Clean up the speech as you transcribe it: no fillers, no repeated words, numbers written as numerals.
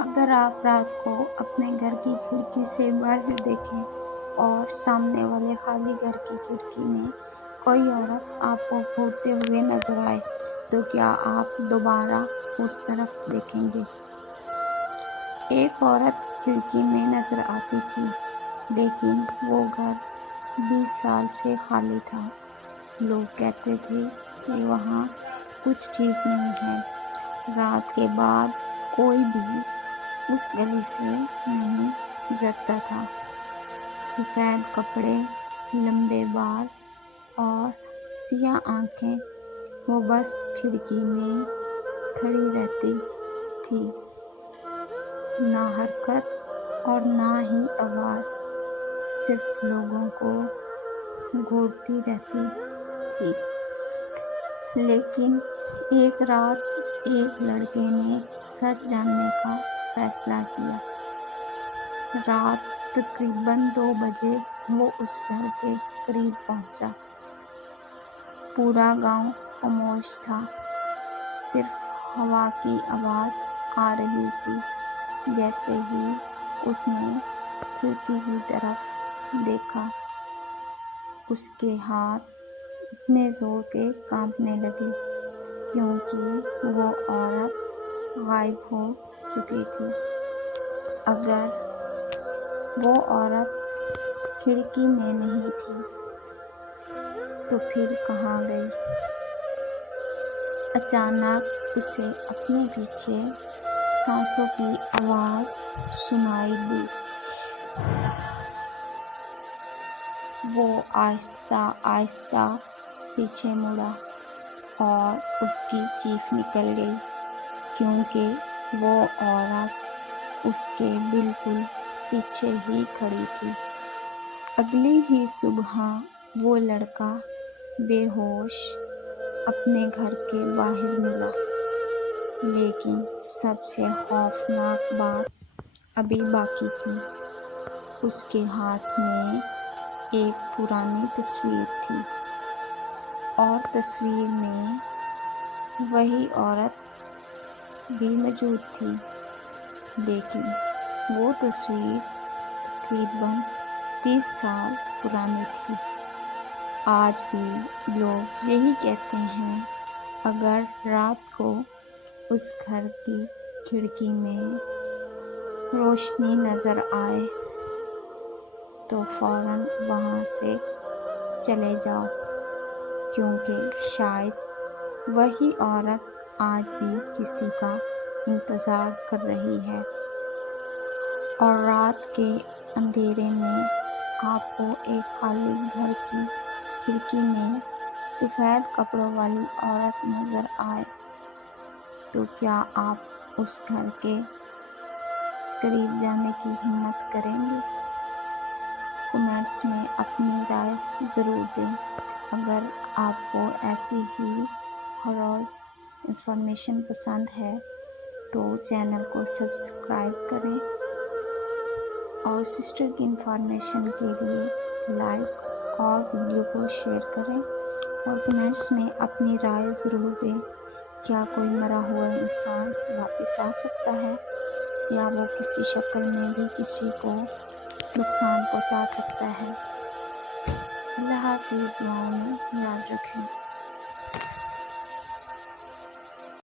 اگر آپ رات کو اپنے گھر کی کھڑکی سے باہر دیکھیں اور سامنے والے خالی گھر کی کھڑکی میں کوئی عورت آپ کو گھورتے ہوئے نظر آئے تو کیا آپ دوبارہ اس طرف دیکھیں گے؟ ایک عورت کھڑکی میں نظر آتی تھی، لیکن وہ گھر 20 سال سے خالی تھا۔ لوگ کہتے تھے کہ وہاں کچھ ٹھیک نہیں ہے۔ رات کے بعد کوئی بھی اس گلی سے نہیں گزرتا تھا۔ سفید کپڑے، لمبے بال اور سیاہ آنکھیں، وہ بس کھڑکی میں کھڑی رہتی تھی، نہ حرکت اور نہ ہی آواز، صرف لوگوں کو گھورتی رہتی تھی۔ لیکن ایک رات ایک لڑکے نے سچ جاننے کا فیصلہ کیا۔ رات تقریباً 2 بجے وہ اس گھر کے قریب پہنچا۔ پورا گاؤں خاموش تھا، صرف ہوا کی آواز آ رہی تھی۔ جیسے ہی اس نے کھڑکی کی طرف دیکھا، اس کے ہاتھ اتنے زور کے کانپنے لگے کیونکہ وہ عورت غائب ہو چکی تھی۔ اگر وہ عورت کھڑکی میں نہیں تھی تو پھر کہاں گئی؟ اچانک اسے اپنے پیچھے سانسوں کی آواز سنائی دی۔ وہ آہستہ آہستہ پیچھے مڑا اور اس کی چیخ نکل گئی کیونکہ وہ عورت اس کے بالکل پیچھے ہی کھڑی تھی۔ اگلی ہی صبح وہ لڑکا بے ہوش اپنے گھر کے باہر ملا، لیکن سب سے خوفناک بات ابھی باقی تھی۔ اس کے ہاتھ میں ایک پرانی تصویر تھی اور تصویر میں وہی عورت بھی موجود تھی، لیکن وہ تصویر تقریباً 30 سال پرانی تھی۔ آج بھی لوگ یہی کہتے ہیں، اگر رات کو اس گھر کی کھڑکی میں روشنی نظر آئے تو فوراً وہاں سے چلے جاؤ، کیونکہ شاید وہی عورت آج بھی کسی کا انتظار کر رہی ہے اور رات کے اندھیرے میں آپ کو ایک خالی گھر کی کھڑکی میں سفید کپڑوں والی عورت نظر آئے تو کیا آپ اس گھر کے قریب جانے کی ہمت کریں گے؟ کمنٹس میں اپنی رائے ضرور دیں۔ اگر آپ کو ایسی ہی ہارر انفارمیشن پسند ہے تو چینل کو سبسکرائب کریں اور سسٹر کی انفارمیشن کے لیے لائک اور ویڈیو کو شیئر کریں اور کمنٹس میں اپنی رائے ضرور دیں۔ کیا کوئی مرا ہوا انسان واپس آ سکتا ہے یا وہ کسی شکل میں بھی کسی کو نقصان پہنچا سکتا ہے؟ اللہ حافظ، دعاؤں میں یاد رکھیں۔